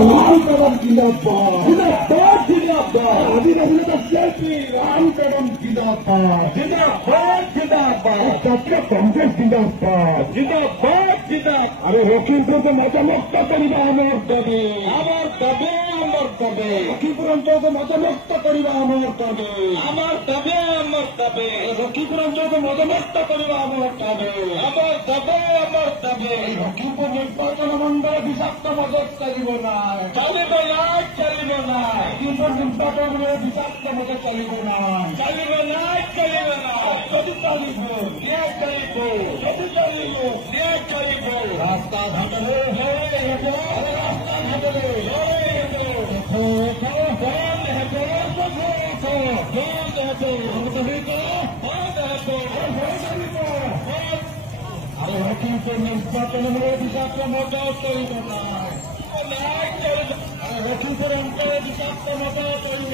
লাল কদম জিন্দাবাদ জিন্দাবাদ জিন্দাবাদ অভিনেতা শিল্পী লাল কদম জিন্দাবাদ জিন্দাবাদ জিন্দাবাদ জাতীয় কংগ্রেস জিন্দাবাদ জিন্দাবাদ জিন্দাবাদ আরে লক্ষ্মীপুরকে মতামুক্ত করিবা আমার দাবি আমার দাবি আমার দাবি লক্ষ্মীপুর অঞ্চলকে মতামুক্ত করিবা আমার দাবি আমার দাবি আমার দাবি লক্ষ্মীপুর অঞ্চলকে মতামুক্ত করিবা আমার দাবি আমার দাবি আমার দাবি লক্ষ্মীপুর নির্বাচন মন্ডলে বিষাক্ত মদত চালিব না চালিব না চালিব না লক্ষ্মীপুর নির্বাচনে বিষাক্ত মদত চালিব না চালিব না চালিব না যদি চালিব নিয়ে চালিব যদি চালিব নিয়ে চালিব রাস্তা ঘাটলে রাস্তা ঘাটলে আরে লক্ষ্মীপুর নির্বাচনে বিষাক্ত মদত চলিব না লক্ষ্মীপুর অঞ্চলে বিষাক্ত মদত চলিব